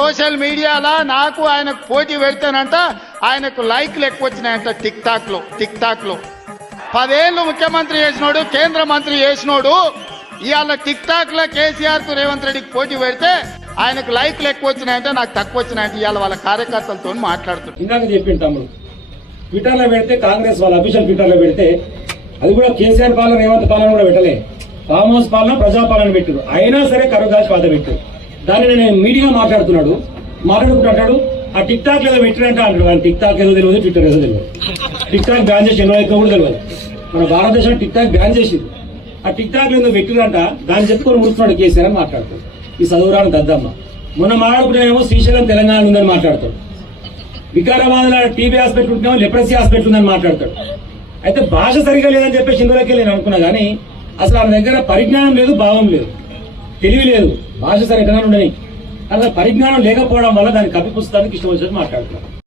Social మీడియాలో? నాకు ఆయనకు పోటీ పెడతానంట ఆయనకు లైక్లు ఎక్కువ వచ్చినాయంట టిక్ టాక్లో టిక్ టాక్లో పదేళ్ళు ముఖ్యమంత్రి చేసినోడు కేంద్ర మంత్రి చేసినోడు ఇవాళ టిక్ టాక్లో కేసీఆర్కు రేవంత్ రెడ్డికి పోటీ పెడితే ఆయనకు లైక్లు ఎక్కువ వచ్చినాయంటే నాకు తక్కువ వచ్చినాయంటే ఇవాళ వాళ్ళ కార్యకర్తలతో మాట్లాడుతున్నారు ఇందాక చెప్పిండు తమ్ముడు ట్విట్టర్లో పెడితే కాంగ్రెస్ వాళ్ళ అఫీషియల్ ట్విట్టర్లో పెడితే అది కూడా కేసీఆర్ పాలన రేవంత్ పాలన కూడా పెట్టలే. ఫామ్ హౌస్ పాలన ప్రజాపాలన పెట్టారు. అయినా సరే కరువు దాచి పెట్టారు. దాన్ని నేను మీడియా మాట్లాడుతున్నాడు. మాట్లాడుకుంటాడు ఆ టిక్ టాక్ ఏదో పెట్టినట్టు అంటాడు. ఆయన టిక్ టాక్ ఏదో తెలియదు ట్విట్టర్ ఏదో తెలియదు. టిక్ టాక్ బ్యాన్ చేసి ఎన్నో ఎక్కువ కూడా తెలియదు. మన భారతదేశం టిక్ టాక్ బ్యాన్ చేసింది ఆ టిక్ టాక్ ఏదో పెట్టినంట దాన్ని చెప్పుకొని ముడుతున్నాడు కేసీఆర్ అని ఈ చదువురాని దద్దమ్మ. మొన్న మాట్లాడుకునేమో శ్రీశైలం తెలంగాణ ఉందని మాట్లాడతాడు. వికారాబాద్లో టీబీ హాస్పిటల్ ఉంటున్నాం లెప్రసీ హాస్పిటల్ ఉందని మాట్లాడతాడు. అయితే భాష సరిగా లేదని చెప్పేసి ఇందులోకి నేను అనుకున్నా కానీ అసలు ఆయన దగ్గర పరిజ్ఞానం లేదు భావం లేదు. తెలివి లేదు భాష సరిగ్గా ఉండని. అలా పరిజ్ఞానం లేకపోవడం వల్ల దాన్ని కప్పిపుస్తానికి ఇష్టం వచ్చినట్టు మాట్లాడుతున్నారు